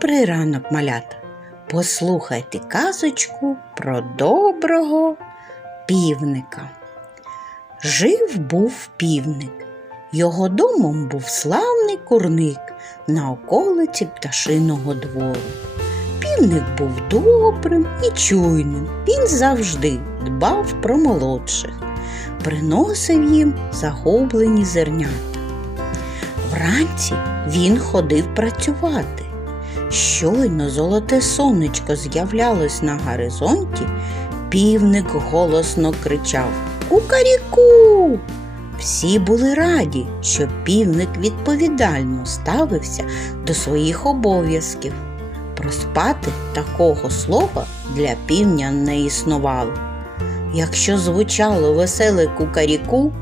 Добрий ранок, малята. Послухайте казочку про доброго півника. Жив був півник. Його домом був славний курник на околиці пташиного двору. Півник був добрим і чуйним. Він завжди дбав про молодших, приносив їм загублені зернята. Вранці він ходив працювати. Щойно золоте сонечко з'являлось на горизонті, півник голосно кричав Кукаріку. Всі були раді, що півник відповідально ставився до своїх обов'язків. Проспати такого слова для півня не існувало. Якщо звучало веселе кукаріку,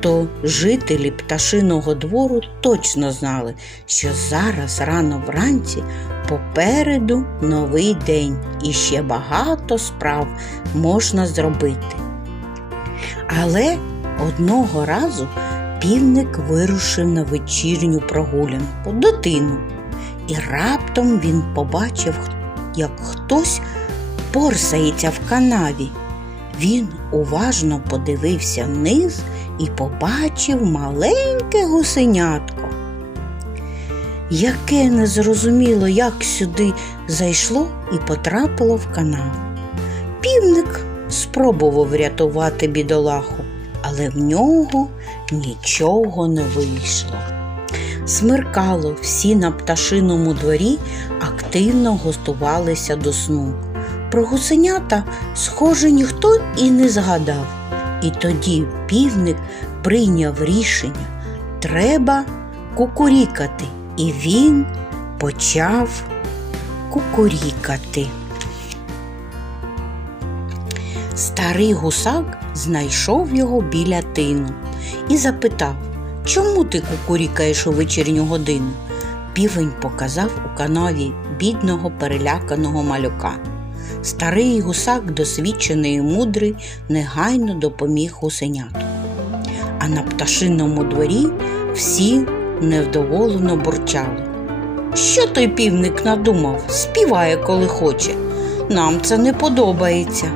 то жителі пташиного двору точно знали, що зараз рано вранці попереду новий день і ще багато справ можна зробити. Але одного разу півник вирушив на вечірню прогулянку до тину, і раптом він побачив, як хтось порсається в канаві. Він уважно подивився вниз і побачив маленьке гусенятко. Яке не зрозуміло, як сюди зайшло і потрапило в канал. Півник спробував врятувати бідолаху, але в нього нічого не вийшло. Смеркало, всі на пташиному дворі активно готувалися до сну. Про гусенята, схоже, ніхто і не згадав. І тоді півник прийняв рішення треба кукурікати, і він почав кукурікати. Старий гусак знайшов його біля тину і запитав, чому ти кукурікаєш у вечірню годину? Півень показав у канаві бідного переляканого малюка. Старий гусак, досвідчений і мудрий, негайно допоміг гусеняту. А на пташиному дворі всі невдоволено бурчали. Що той півник надумав? Співає, коли хоче. Нам це не подобається.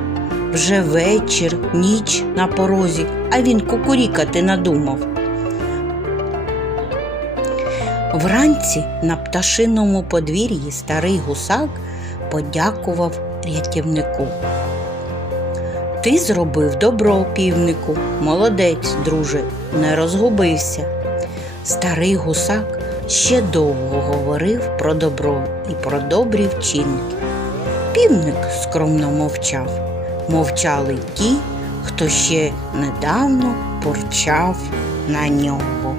Вже вечір, ніч на порозі, а він кукурікати надумав. Вранці на пташиному подвір'ї старий гусак подякував рятівнику. Ти зробив добро півнику, молодець, друже, не розгубився. Старий гусак ще довго говорив про добро і про добрі вчинки. Півник скромно мовчав, мовчали ті, хто ще недавно порчав на нього.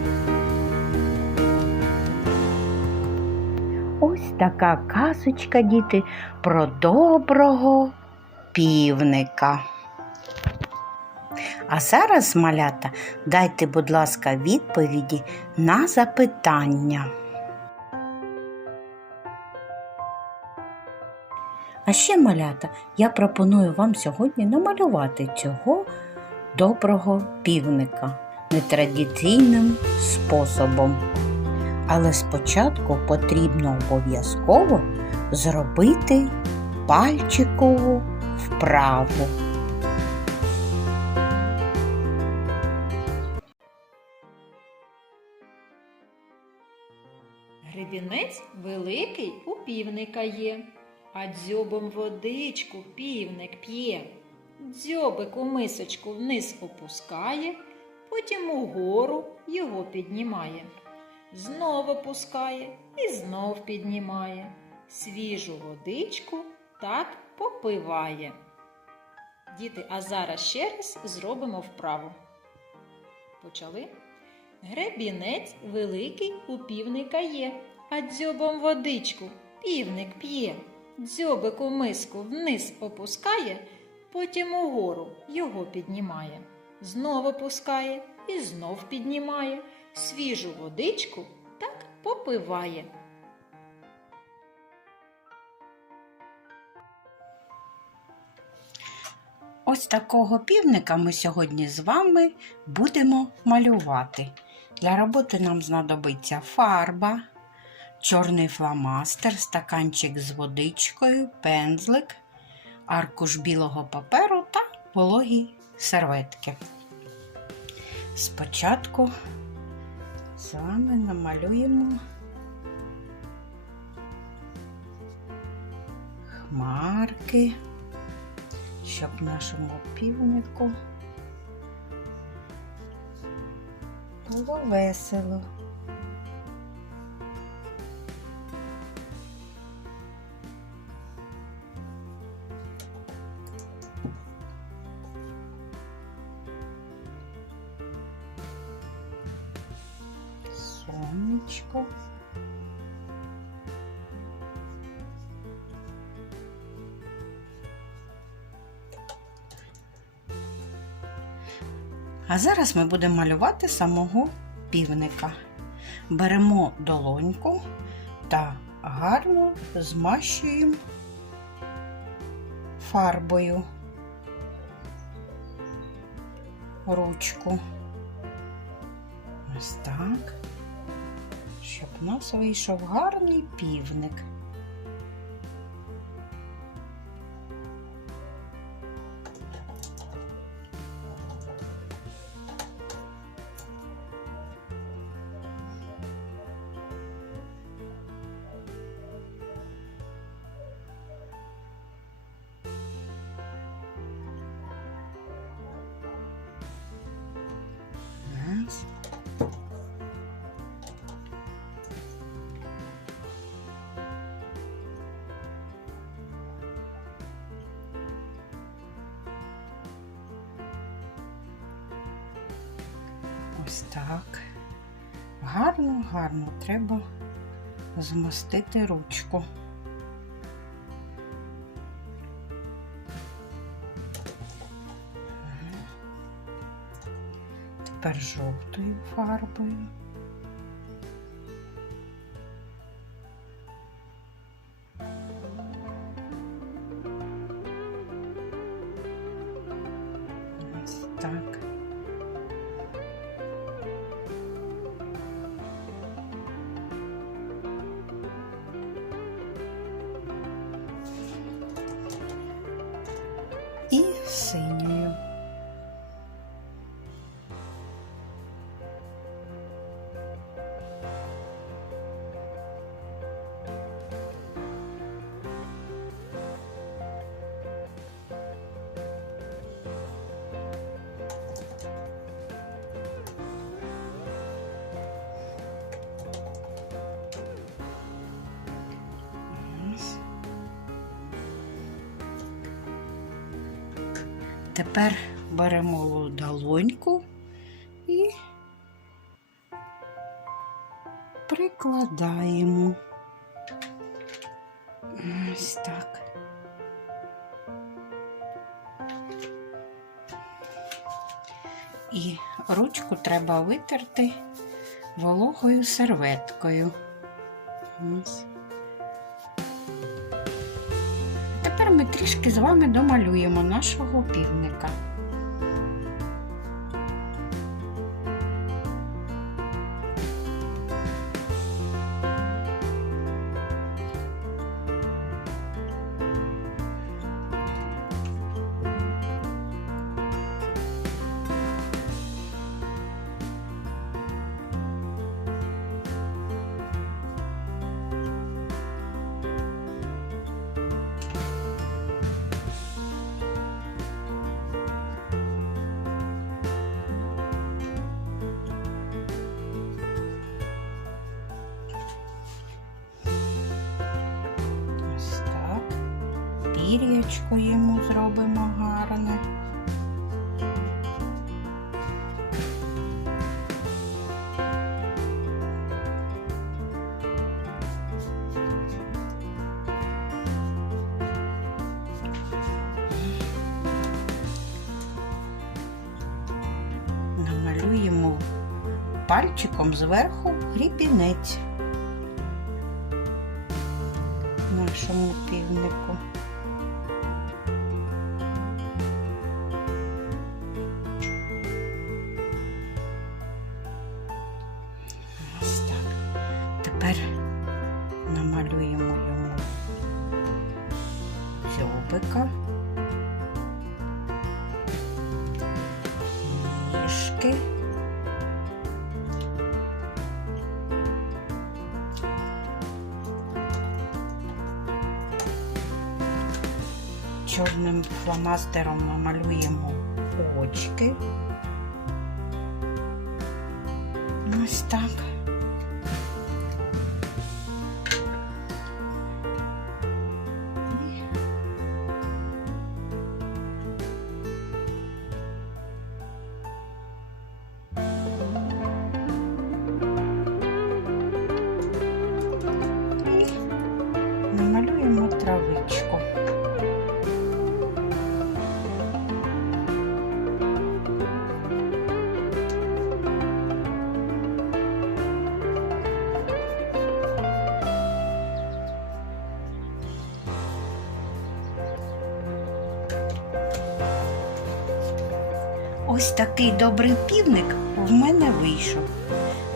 Така казочка, діти, про доброго півника. А зараз, малята, дайте, будь ласка, відповіді на запитання. А ще, малята, я пропоную вам сьогодні намалювати цього доброго півника нетрадиційним способом. Але спочатку потрібно обов'язково зробити пальчикову вправу. Гребінець великий у півника є, а дзьобом водичку півник п'є. Дзьобик у мисочку вниз опускає, потім угору його піднімає. Знов опускає і знов піднімає. Свіжу водичку так попиває. Діти, а зараз ще раз зробимо вправу. Почали? Гребінець великий у півника є, а дзьобом водичку півник п'є. Дзьобик у миску вниз опускає, потім угору його піднімає. Знов опускає і знов піднімає. Свіжу водичку так попиває. Ось такого півника ми сьогодні з вами будемо малювати. Для роботи нам знадобиться фарба, чорний фломастер, стаканчик з водичкою, пензлик, аркуш білого паперу та вологі серветки. Спочатку з вами намалюємо хмарки, щоб нашому півнику було весело. Сонечко. А зараз ми будемо малювати самого півника. Беремо долоньку та гарно змащуємо фарбою ручку. Ось так, щоб нас вийшов гарний півник. Ось так. Гарно, гарно треба змастити ручку. Тепер жовтою фарбою. І синьою. Тепер беремо долоньку і прикладаємо. Ось так. І ручку треба витерти вологою серветкою. Ось. Тепер ми трішки з вами домалюємо нашого півника. Пір'ячко йому зробимо гарне. Намалюємо пальчиком зверху грібінець нашому півнику. Намалюємо йому дзьобика, ніжки. Чорним фломастером намалюємо очки. Ось так. Ось такий добрий півник в мене вийшов.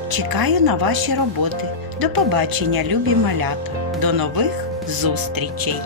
Чекаю на ваші роботи. До побачення, любі малята. До нових зустрічей!